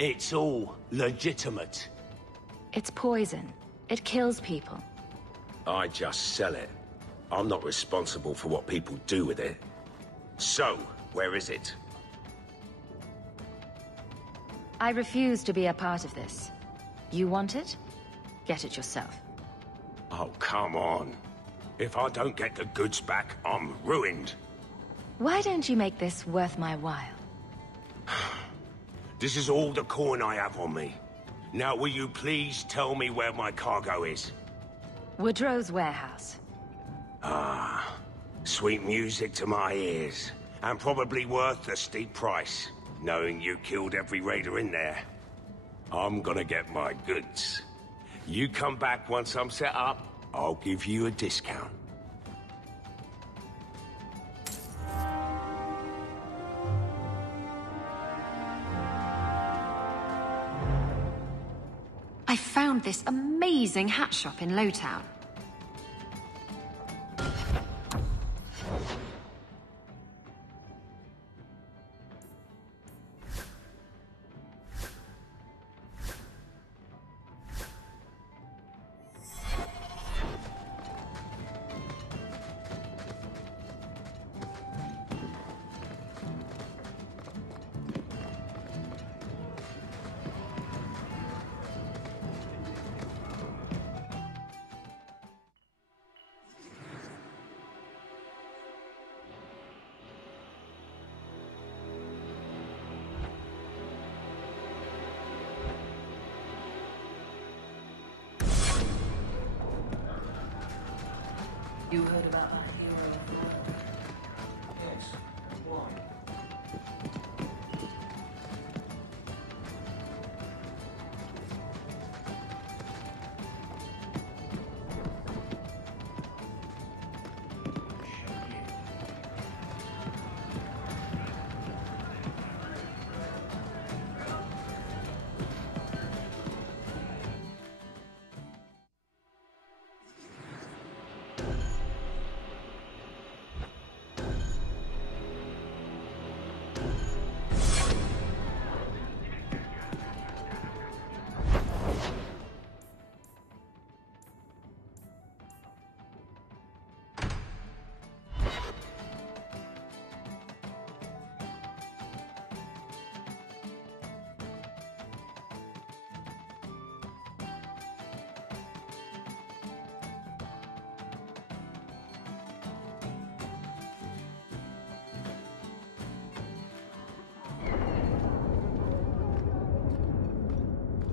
It's all legitimate. It's poison. It kills people. I just sell it. I'm not responsible for what people do with it. So, where is it? I refuse to be a part of this. You want it? Get it yourself. Oh, come on. If I don't get the goods back, I'm ruined. Why don't you make this worth my while? This is all the coin I have on me. Now will you please tell me where my cargo is? Woodrow's warehouse. Ah, sweet music to my ears. And probably worth a steep price, knowing you killed every raider in there. I'm gonna get my goods. You come back once I'm set up, I'll give you a discount. I found this amazing hat shop in Lowtown. You heard about our hero? Yes. Why?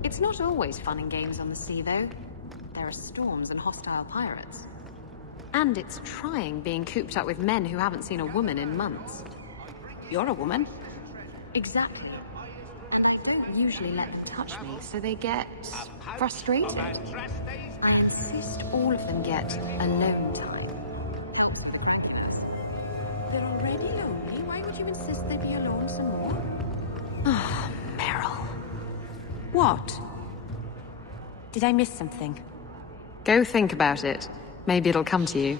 It's not always fun and games on the sea, though. There are storms and hostile pirates. And it's trying being cooped up with men who haven't seen a woman in months. You're a woman. Exactly. Don't usually let them touch me, so they get frustrated. I insist all of them get alone time. They're already lonely. Why would you insist they be alone some more? Ah, Meryl. What? Did I miss something? Go think about it. Maybe it'll come to you.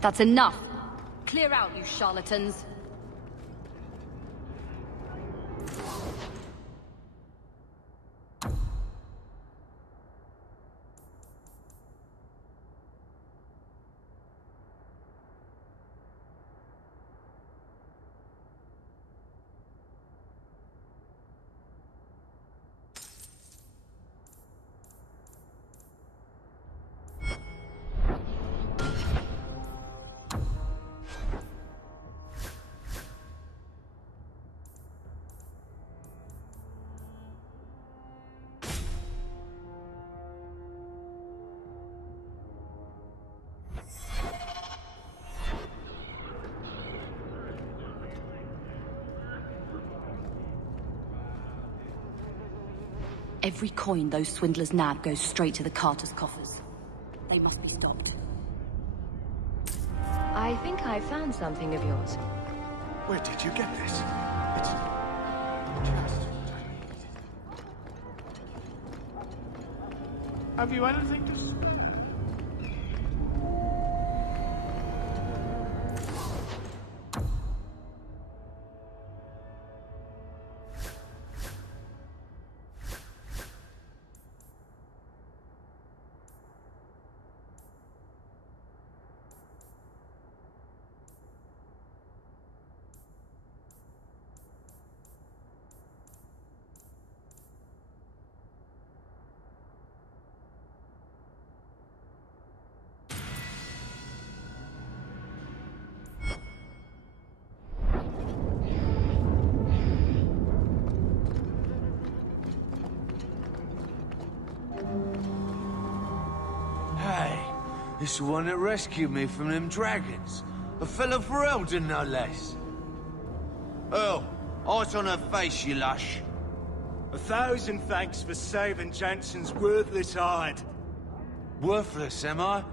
That's enough! Clear out, you charlatans! Every coin those swindlers nab goes straight to the Carter's coffers. They must be stopped. I think I found something of yours. Where did you get this? It's just... Have you anything to spare? This is the one that rescued me from them dragons. A fellow for Eldon, no less. Earl, eyes on her face, you lush. 1,000 thanks for saving Jansen's worthless hide. Worthless, am I?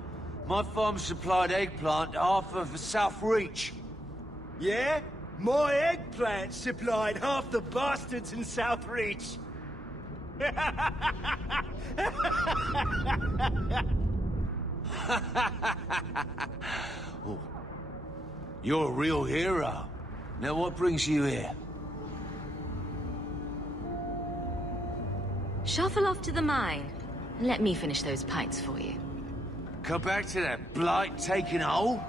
My farm supplied eggplant to half of the South Reach. Yeah? My eggplant supplied half the bastards in South Reach. Oh, you're a real hero. Now what brings you here? Shuffle off to the mine. Let me finish those pints for you. Come back to that blight taking hold?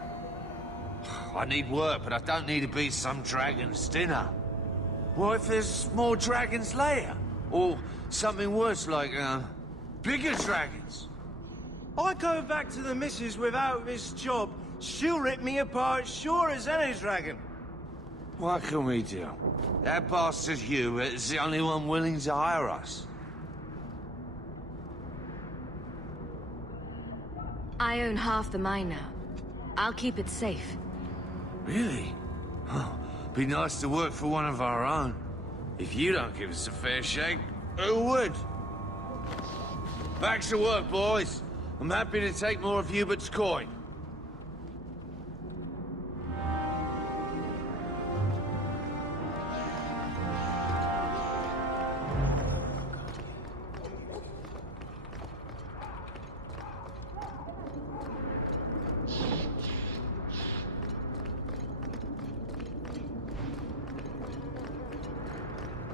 I need work, but I don't need to be some dragon's dinner. What if there's more dragons later? Or something worse like, bigger dragons? I go back to the missus without this job, she'll rip me apart sure as any dragon. What can we do? That bastard Hubert is the only one willing to hire us. I own half the mine now. I'll keep it safe. Really? Oh, be nice to work for one of our own. If you don't give us a fair shake, who would? Back to work, boys. I'm happy to take more of Hubert's coin.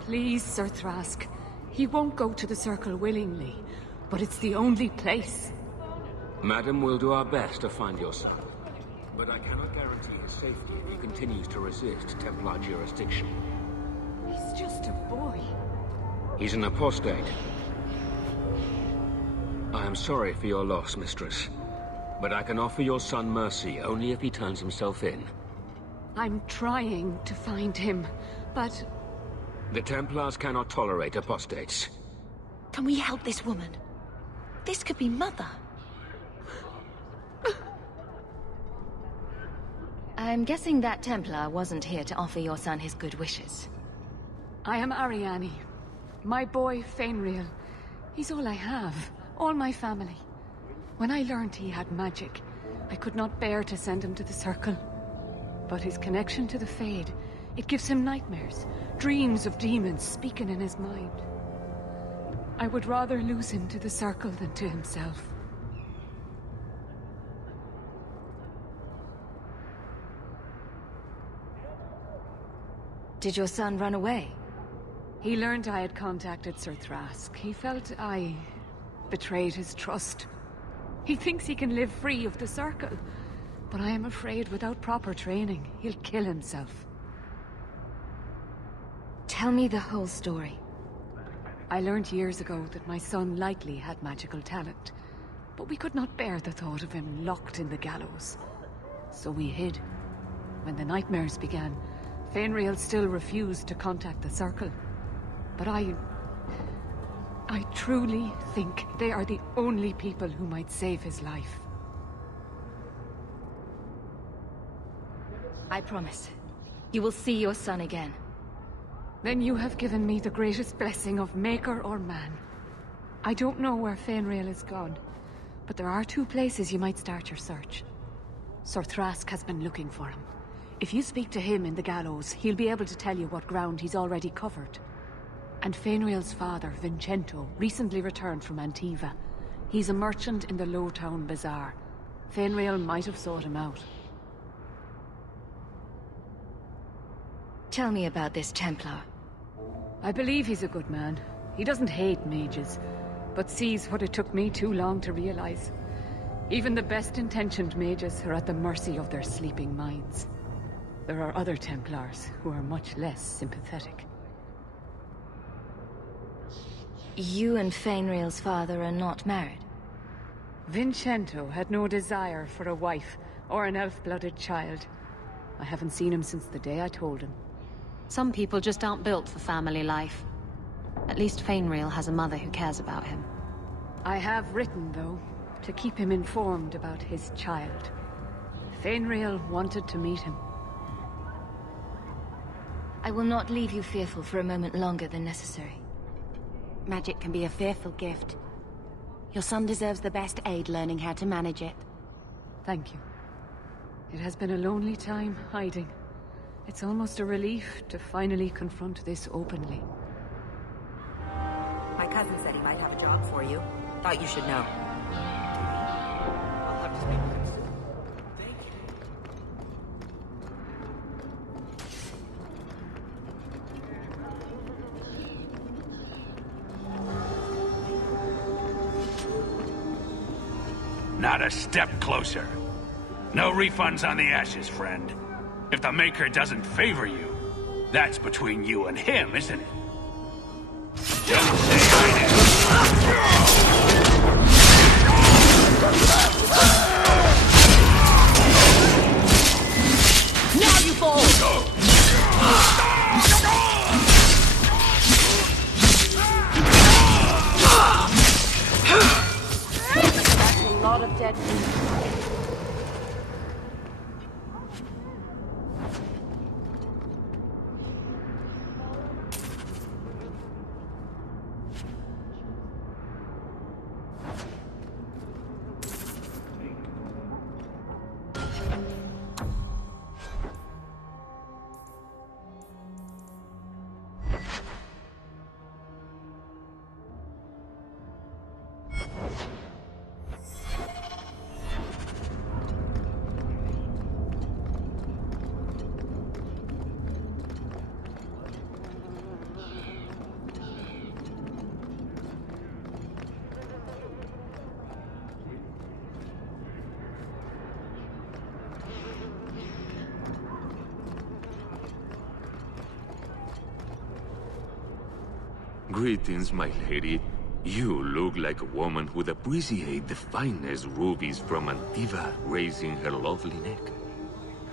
Please, Sir Thrask. He won't go to the Circle willingly, but it's the only place. Madam, we'll do our best to find your son. But I cannot guarantee his safety if he continues to resist Templar jurisdiction. He's just a boy. He's an apostate. I am sorry for your loss, mistress. But I can offer your son mercy only if he turns himself in. I'm trying to find him, but... The Templars cannot tolerate apostates. Can we help this woman? This could be Mother. I'm guessing that Templar wasn't here to offer your son his good wishes. I am Ariane. My boy, Fainriel. He's all I have. All my family. When I learned he had magic, I could not bear to send him to the Circle. But his connection to the Fade, it gives him nightmares. Dreams of demons speaking in his mind. I would rather lose him to the Circle than to himself. Did your son run away? He learned I had contacted Sir Thrask. He felt I betrayed his trust. He thinks he can live free of the Circle, but I am afraid without proper training, he'll kill himself. Tell me the whole story. I learned years ago that my son likely had magical talent, but we could not bear the thought of him locked in the gallows. So we hid. When the nightmares began, Fainriel still refused to contact the Circle. But I truly think they are the only people who might save his life. I promise. You will see your son again. Then you have given me the greatest blessing of Maker or man. I don't know where Fainriel is gone, but there are 2 places you might start your search. Sir Thrask has been looking for him. If you speak to him in the gallows, he'll be able to tell you what ground he's already covered. And Fainriel's father, Vincento, recently returned from Antiva. He's a merchant in the Lowtown Bazaar. Fainriel might have sought him out. Tell me about this Templar. I believe he's a good man. He doesn't hate mages, but sees what it took me too long to realize. Even the best-intentioned mages are at the mercy of their sleeping minds. There are other Templars who are much less sympathetic. You and Fainriel's father are not married? Vincento had no desire for a wife or an elf-blooded child. I haven't seen him since the day I told him. Some people just aren't built for family life. At least Fainriel has a mother who cares about him. I have written, though, to keep him informed about his child. Fainriel wanted to meet him. I will not leave you fearful for a moment longer than necessary. Magic can be a fearful gift. Your son deserves the best aid learning how to manage it. Thank you. It has been a lonely time hiding. It's almost a relief to finally confront this openly. My cousin said he might have a job for you. Thought you should know. I'll have to speak with him soon. Thank you. Not a step closer. No refunds on the ashes, friend. If the Maker doesn't favor you, that's between you and him, isn't it? Don't say Now you fall! That's a lot of dead people. Greetings, my lady. You look like a woman who'd appreciate the finest rubies from Antiva raising her lovely neck.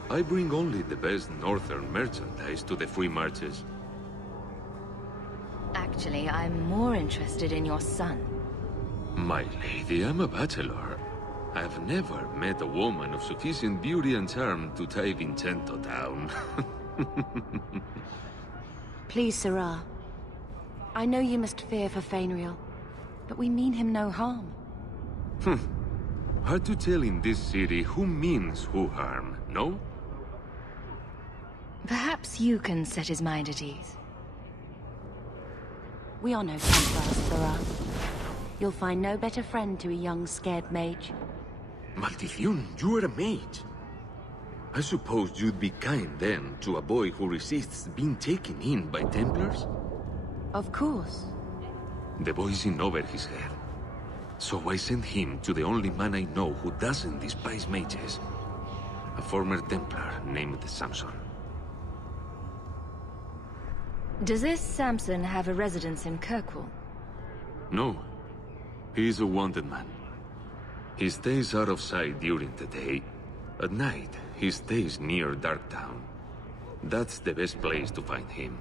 I bring only the best northern merchandise to the free marches. Actually, I'm more interested in your son. My lady, I'm a bachelor. I've never met a woman of sufficient beauty and charm to tie Vincento down. Please, Sirrah. I know you must fear for Fainriel, but we mean him no harm. Hard to tell in this city who means who harm, no? Perhaps you can set his mind at ease. We are no Templars, Sirrah. You'll find no better friend to a young, scared mage. Maldición, you are a mage. I suppose you'd be kind then to a boy who resists being taken in by Templars? Of course. The boy's in over his head. So I sent him to the only man I know who doesn't despise mages. A former Templar named Samson. Does this Samson have a residence in Kirkwall? No. He's a wanted man. He stays out of sight during the day. At night, he stays near Darktown. That's the best place to find him.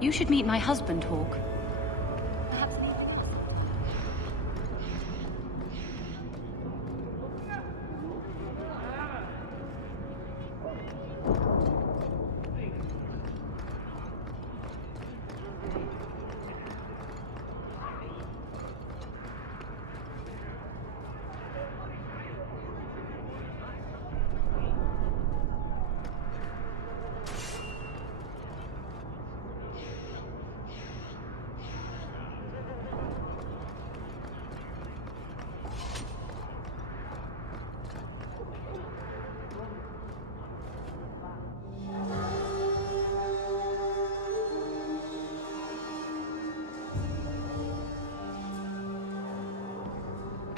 You should meet my husband, Hawke.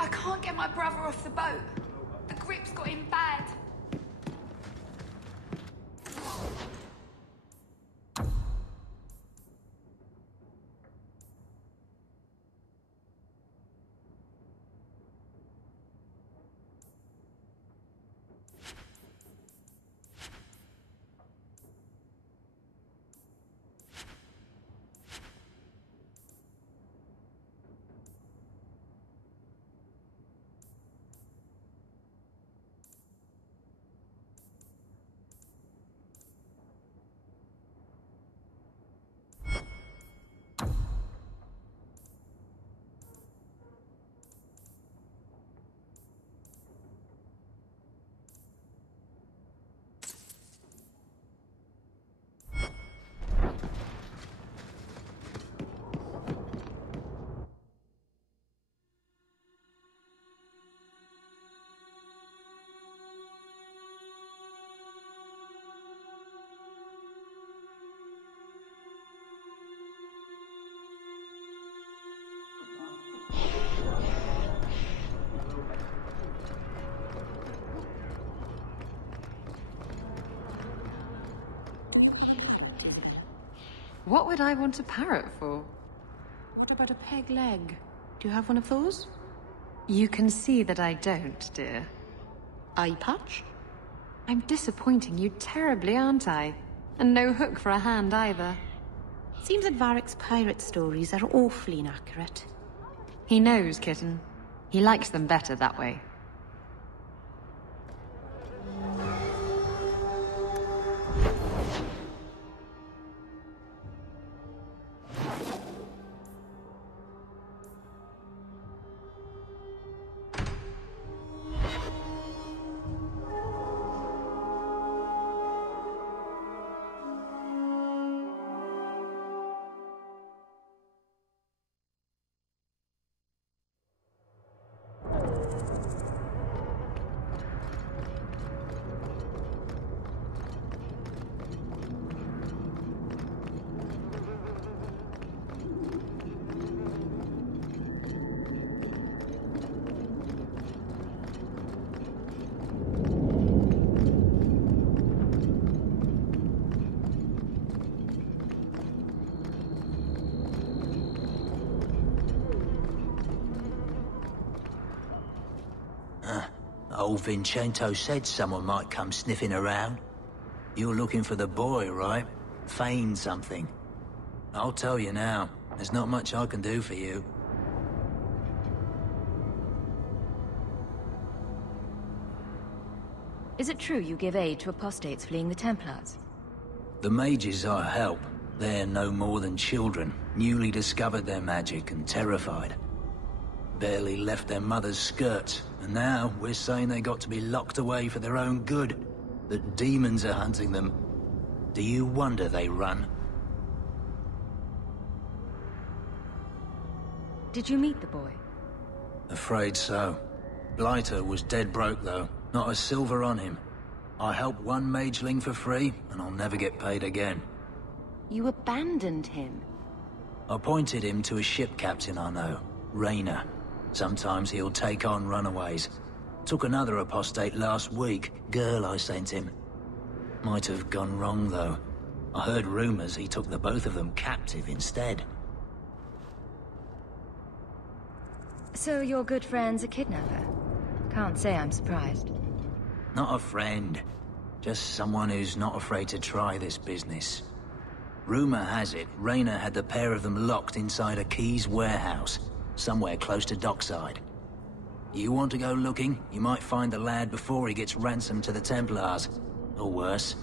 I can't get my brother off the boat. The grip's got him bad. What would I want a parrot for? What about a peg leg? Do you have one of those? You can see that I don't, dear. Eye patch? I'm disappointing you terribly, aren't I? And no hook for a hand either. Seems that Varric's pirate stories are awfully inaccurate. He knows, kitten. He likes them better that way. Old Vincento said someone might come sniffing around. You're looking for the boy, right? Feign something. I'll tell you now, there's not much I can do for you. Is it true you give aid to apostates fleeing the Templars? The mages I help, they're no more than children, newly discovered their magic and terrified. Barely left their mother's skirts, and now we're saying they got to be locked away for their own good. That demons are hunting them. Do you wonder they run? Did you meet the boy? Afraid so. Blighter was dead broke, though. Not a silver on him. I helped one mageling for free, and I'll never get paid again. You abandoned him? I pointed him to a ship captain I know, Rayner. Sometimes he'll take on runaways. Took another apostate last week, girl I sent him. Might have gone wrong, though. I heard rumors he took the both of them captive instead. So your good friend's a kidnapper? Can't say I'm surprised. Not a friend. Just someone who's not afraid to try this business. Rumor has it, Rayner had the pair of them locked inside a Keys warehouse, somewhere close to Dockside. You want to go looking, you might find the lad before he gets ransomed to the Templars. Or worse.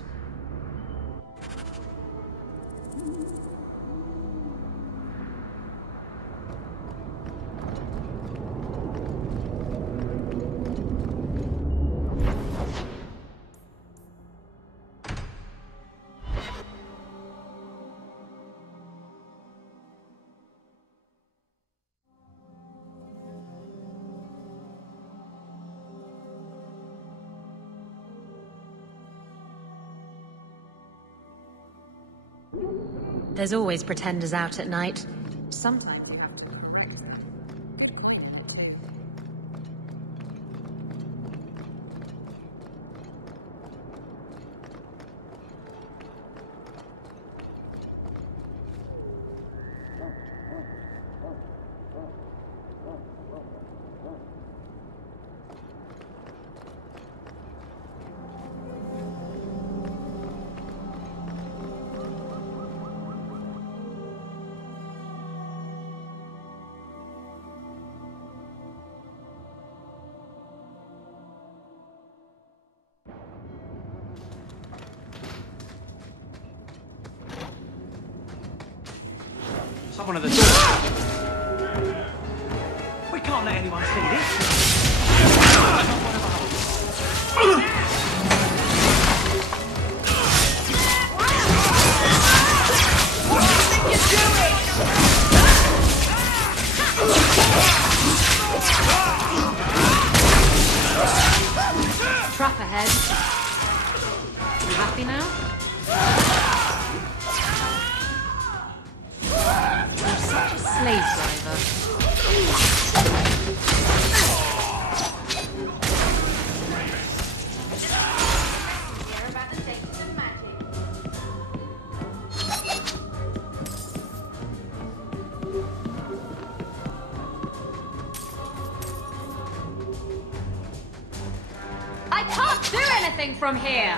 There's always pretenders out at night. Sometimes you have to... Someone at the door. We can't let anyone see this. Not one of ours. What do you think you're doing? Trap ahead. You happy now? Slave driver. I can't do anything from here!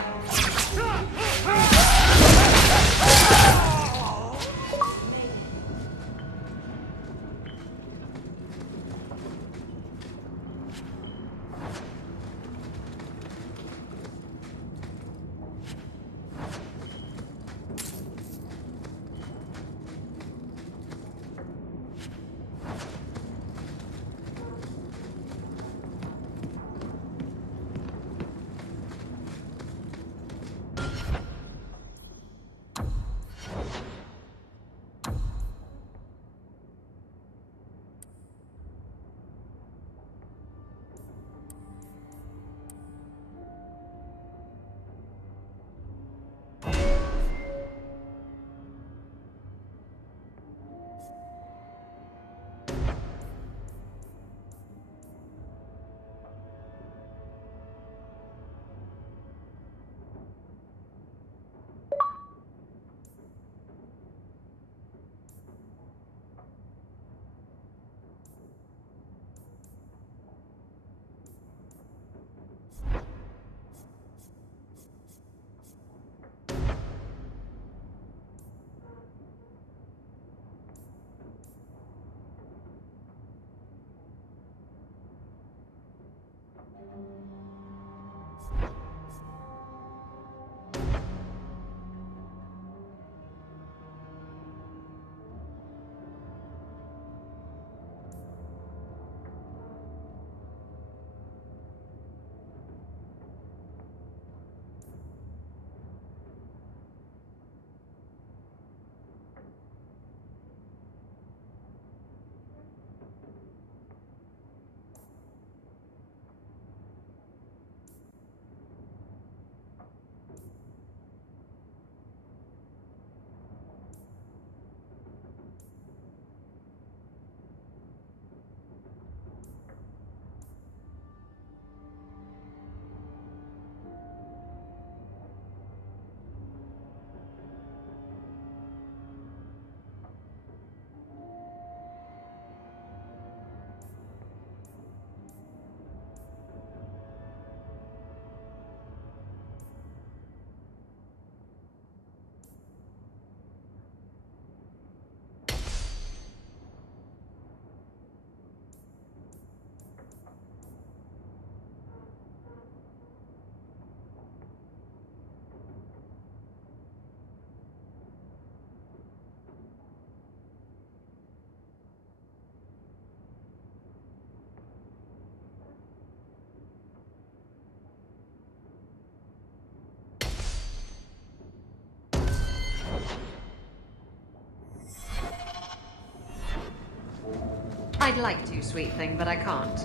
I'd like to, sweet thing, but I can't.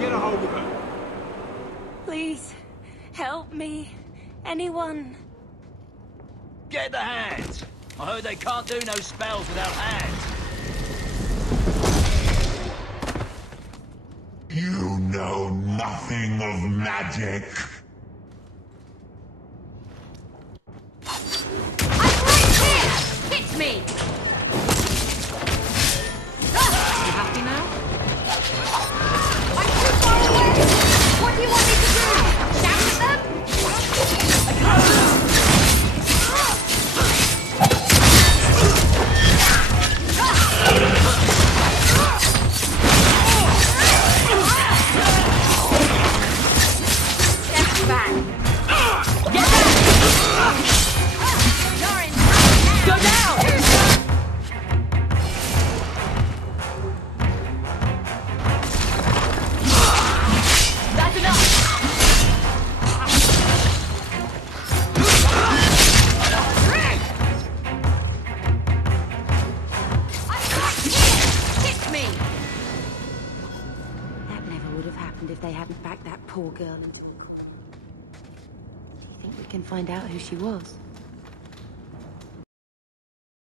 Get a hold of her. Please, help me. Anyone. Get the hands! I heard they can't do no spells without hands. You know nothing of magic. I'm right here! Hit me! You happy now? I'm too far away! What do you want me to do? Shout at them? Step back. Get back! You're in trouble now. Go down! That's enough! Hit me! That never would have happened if they hadn't backed that poor girl into... Do you think we can find out who she was?